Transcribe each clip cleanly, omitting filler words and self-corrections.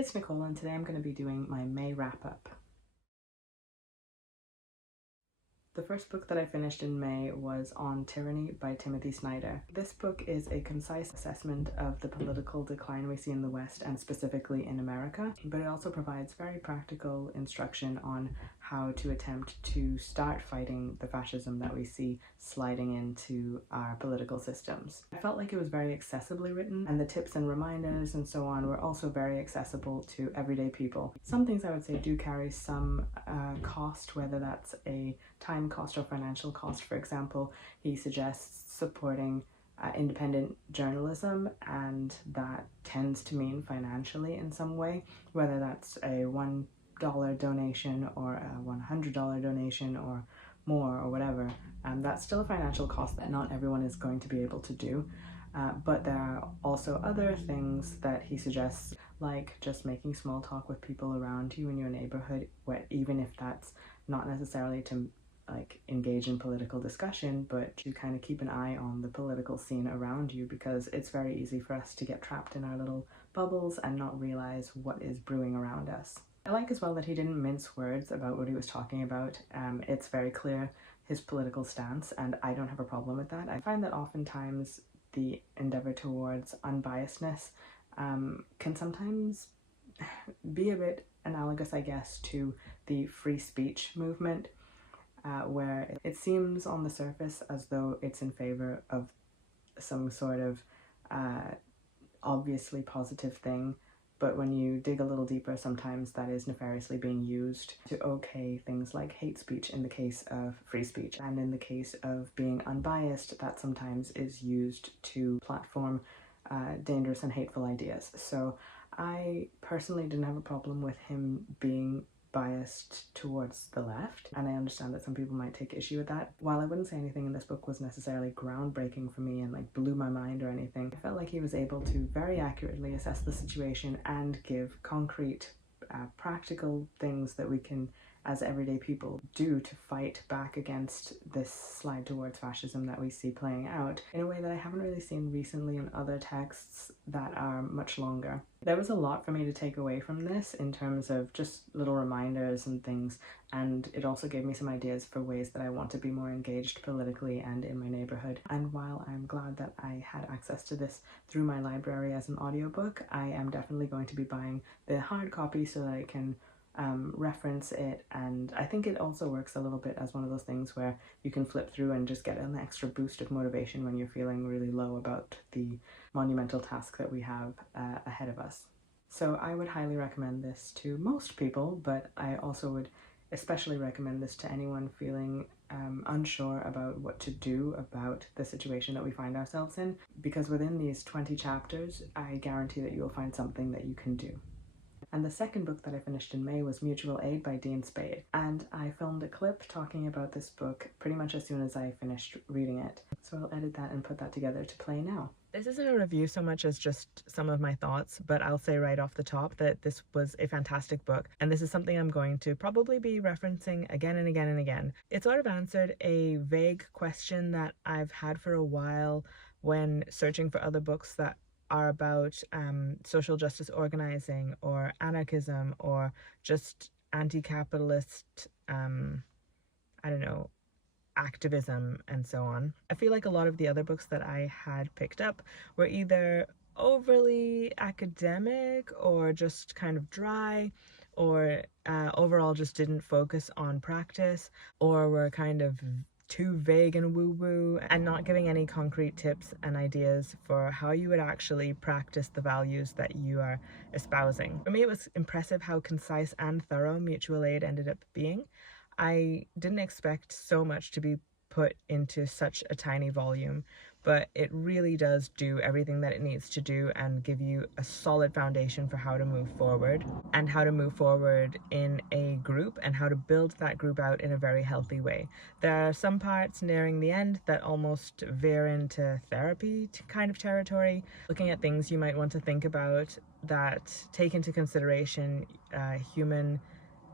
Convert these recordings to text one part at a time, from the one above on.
it's Nicole, and today I'm going to be doing my May wrap-up. The first book that I finished in May was On Tyranny by Snyder. This book is a concise assessment of the political decline we see in the West and specifically in America, but it also provides very practical instruction on how to attempt to start fighting the fascism that we see sliding into our political systems. I felt like it was very accessibly written, and the tips and reminders and so on were also very accessible to everyday people. Some things I would say do carry some cost, whether that's a time cost or financial cost. For example, he suggests supporting independent journalism, and that tends to mean financially in some way, whether that's a $1 donation or a $100 donation or more or whatever. That's still a financial cost that not everyone is going to be able to do. But there are also other things that he suggests, like just making small talk with people around you in your neighborhood, even if that's not necessarily to engage in political discussion, but to kind of keep an eye on the political scene around you, because it's very easy for us to get trapped in our little bubbles and not realize what is brewing around us. I like as well that he didn't mince words about what he was talking about. It's very clear his political stance, and I don't have a problem with that. I find that oftentimes the endeavor towards unbiasedness can sometimes be a bit analogous, I guess, to the free speech movement, where it seems on the surface as though it's in favor of some sort of obviously positive thing, but when you dig a little deeper, sometimes that is nefariously being used to okay things like hate speech in the case of free speech, and in the case of being unbiased, that sometimes is used to platform dangerous and hateful ideas. So I personally didn't have a problem with him being biased towards the left, and I understand that some people might take issue with that. While I wouldn't say anything in this book was necessarily groundbreaking for me and blew my mind or anything, I felt like he was able to very accurately assess the situation and give concrete practical things that we can as everyday people do to fight back against this slide towards fascism that we see playing out in a way that I haven't really seen recently in other texts that are much longer. There was a lot for me to take away from this in terms of just little reminders and things, and it also gave me some ideas for ways that I want to be more engaged politically and in my neighborhood. And while I'm glad that I had access to this through my library as an audiobook, I am definitely going to be buying the hard copy so that I can reference it, and I think it also works a little bit as one of those things where you can flip through and just get an extra boost of motivation when you're feeling really low about the monumental task that we have ahead of us. So I would highly recommend this to most people, but I also would especially recommend this to anyone feeling unsure about what to do about the situation that we find ourselves in, because within these 20 chapters, I guarantee that you will find something that you can do. And the second book that I finished in May was Mutual Aid by Spade, and I filmed a clip talking about this book pretty much as soon as I finished reading it. So I'll edit that and put that together to play now. This isn't a review so much as just some of my thoughts, but I'll say right off the top that this was a fantastic book, and this is something I'm going to probably be referencing again and again and again. It sort of answered a vague question that I've had for a while when searching for other books that are about social justice organizing or anarchism or just anti-capitalist, activism and so on. I feel like a lot of the other books that I had picked up were either overly academic or just kind of dry, or overall just didn't focus on practice, or were kind of too vague and woo-woo and not giving any concrete tips and ideas for how you would actually practice the values that you are espousing. For me, it was impressive how concise and thorough Mutual Aid ended up being. I didn't expect so much to be put into such a tiny volume, but it really does do everything that it needs to do and give you a solid foundation for how to move forward, and how to move forward in a group, and how to build that group out in a very healthy way. There are some parts nearing the end that almost veer into therapy kind of territory, looking at things you might want to think about that take into consideration human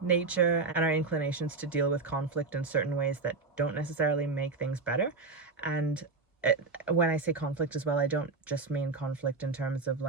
nature and our inclinations to deal with conflict in certain ways that don't necessarily make things better. And when I say conflict as well, I don't just mean conflict in terms of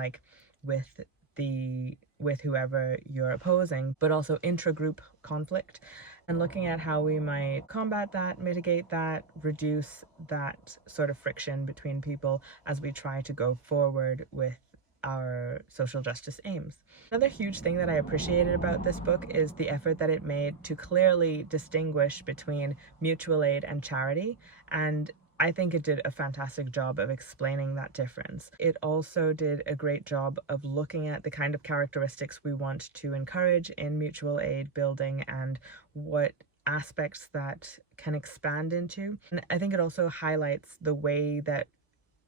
with the with whoever you're opposing, but also intra-group conflict, and looking at how we might combat that, mitigate that, reduce that sort of friction between people as we try to go forward with our social justice aims. Another huge thing that I appreciated about this book is the effort that it made to clearly distinguish between mutual aid and charity, and I think it did a fantastic job of explaining that difference. It also did a great job of looking at the kind of characteristics we want to encourage in mutual aid building and what aspects that can expand into. And I think it also highlights the way that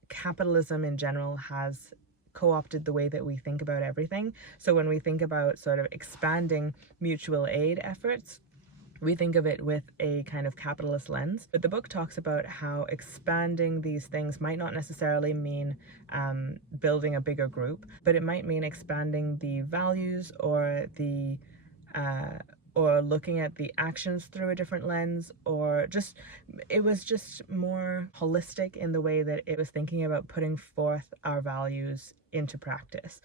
capitalism in general has co-opted the way that we think about everything. So when we think about sort of expanding mutual aid efforts, we think of it with a kind of capitalist lens. But the book talks about how expanding these things might not necessarily mean building a bigger group, but it might mean expanding the values or the or looking at the actions through a different lens, or just, it was just more holistic in the way that it was thinking about putting forth our values into practice.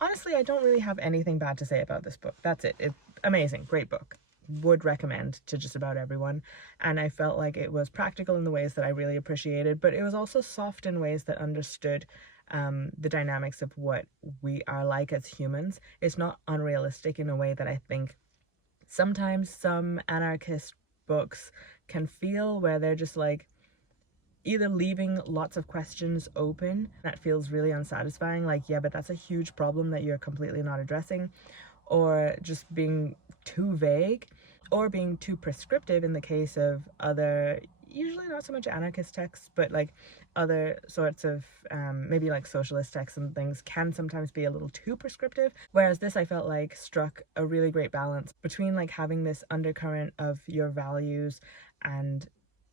Honestly, I don't really have anything bad to say about this book. That's it. It's amazing, great book. Would recommend to just about everyone. And I felt like it was practical in the ways that I really appreciated, but it was also soft in ways that understood the dynamics of what we are like as humans. It's not unrealistic in a way that I think sometimes some anarchist books can feel, where they're just like either leaving lots of questions open that feels really unsatisfying, like, yeah, but that's a huge problem that you're completely not addressing, or just being too vague, or being too prescriptive in the case of other, usually not so much anarchist texts, but like other sorts of maybe like socialist texts and things can sometimes be a little too prescriptive, whereas this I felt like struck a really great balance between like having this undercurrent of your values and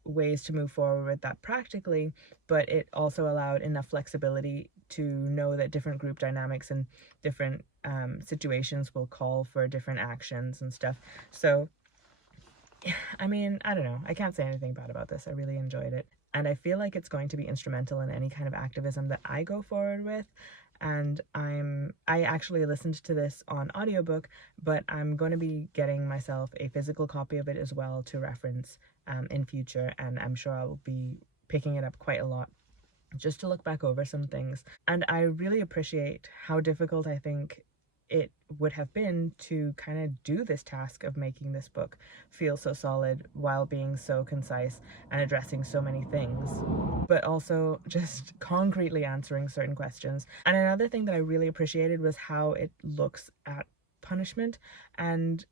ways to move forward with that practically, but it also allowed enough flexibility to know that different group dynamics and different situations will call for different actions and stuff. So I mean, I don't know, I can't say anything bad about this. I really enjoyed it, and I feel like it's going to be instrumental in any kind of activism that I go forward with. And I actually listened to this on audiobook, but I'm going to be getting myself a physical copy of it as well to reference in future, and I'm sure I'll be picking it up quite a lot just to look back over some things. And I really appreciate how difficult I think it would have been to kind of do this task of making this book feel so solid while being so concise and addressing so many things, but also just concretely answering certain questions. And another thing that I really appreciated was how it looks at punishment. And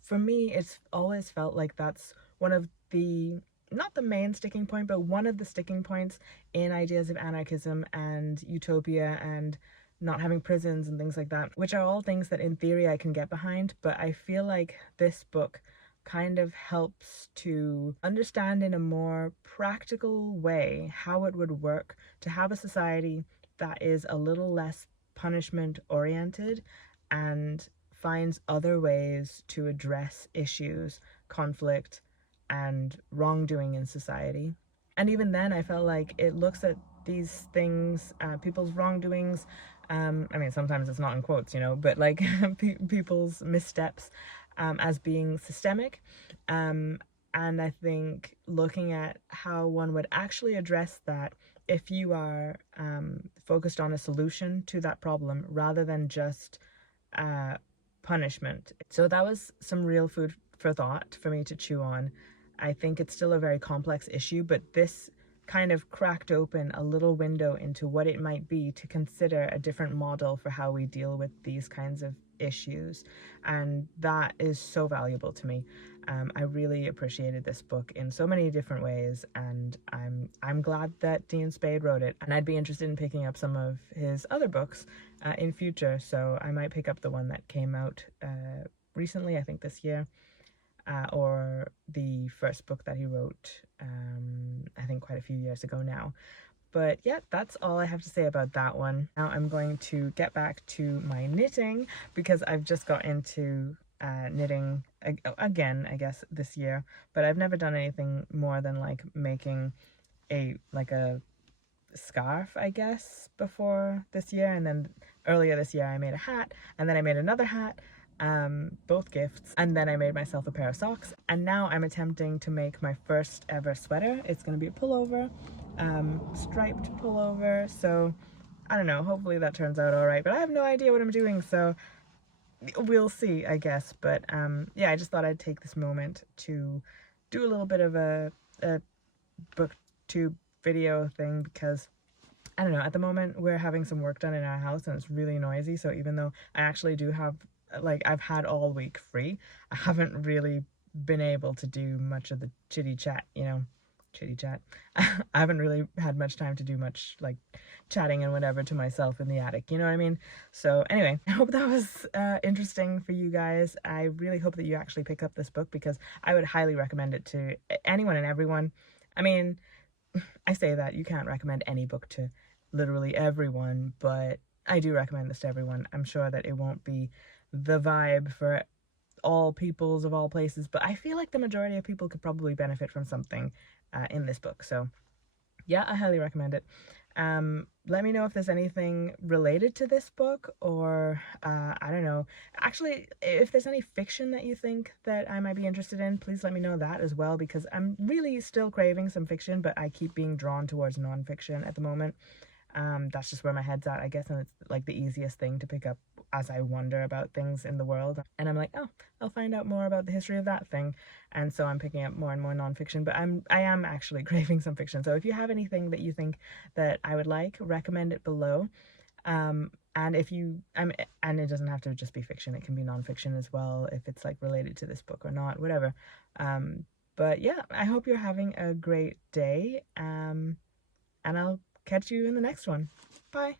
for me, it's always felt like that's one of the, not the main sticking point, but one of the sticking points in ideas of anarchism and utopia and not having prisons and things like that, which are all things that in theory I can get behind. But I feel like this book kind of helps to understand in a more practical way how it would work to have a society that is a little less punishment oriented and finds other ways to address issues, conflict, and wrongdoing in society. And even then, I felt like it looks at these things, people's wrongdoings. I mean, sometimes it's not in quotes, you know, but like people's missteps as being systemic. And I think looking at how one would actually address that if you are focused on a solution to that problem rather than just punishment. So that was some real food for thought for me to chew on. I think it's still a very complex issue, but this kind of cracked open a little window into what it might be to consider a different model for how we deal with these kinds of issues. And that is so valuable to me. I really appreciated this book in so many different ways, and I'm glad that Dean Spade wrote it. And I'd be interested in picking up some of his other books in future, so I might pick up the one that came out recently, I think this year, or the first book that he wrote, I think quite a few years ago now. But yeah, that's all I have to say about that one. Now I'm going to get back to my knitting, because I've just got into knitting again, I guess, this year, but I've never done anything more than like making a scarf, I guess, before this year, and then earlier this year I made a hat, and then I made another hat, both gifts, and then I made myself a pair of socks, and now I'm attempting to make my first ever sweater. It's going to be a pullover, striped pullover, so I don't know, hopefully that turns out all right, but I have no idea what I'm doing, so we'll see, I guess. But yeah, I just thought I'd take this moment to do a little bit of a booktube video thing, because I don't know, at the moment we're having some work done in our house and it's really noisy, so even though I actually do have, like, I've had all week free, I haven't really been able to do much of the chitty chat, you know, chitty chat. I haven't really had much time to do much, like, chatting and whatever to myself in the attic, you know what I mean? So anyway, I hope that was interesting for you guys. I really hope that you actually pick up this book, because I would highly recommend it to anyone and everyone. I mean, I say that you can't recommend any book to literally everyone, but I do recommend this to everyone. I'm sure that it won't be the vibe for all peoples of all places, but I feel like the majority of people could probably benefit from something in this book. So yeah, I highly recommend it. Let me know if there's anything related to this book, or I don't know, actually, if there's any fiction that you think that I might be interested in, please let me know that as well, because I'm really still craving some fiction, but I keep being drawn towards nonfiction at the moment. That's just where my head's at, I guess, and it's like the easiest thing to pick up as I wonder about things in the world. And I'm like, oh, I'll find out more about the history of that thing. And so I'm picking up more and more nonfiction, but I am actually craving some fiction. So if you have anything that you think that I would like, recommend it below. And if you, and it doesn't have to just be fiction, it can be nonfiction as well, if it's like related to this book or not, whatever. But yeah, I hope you're having a great day. And I'll catch you in the next one. Bye.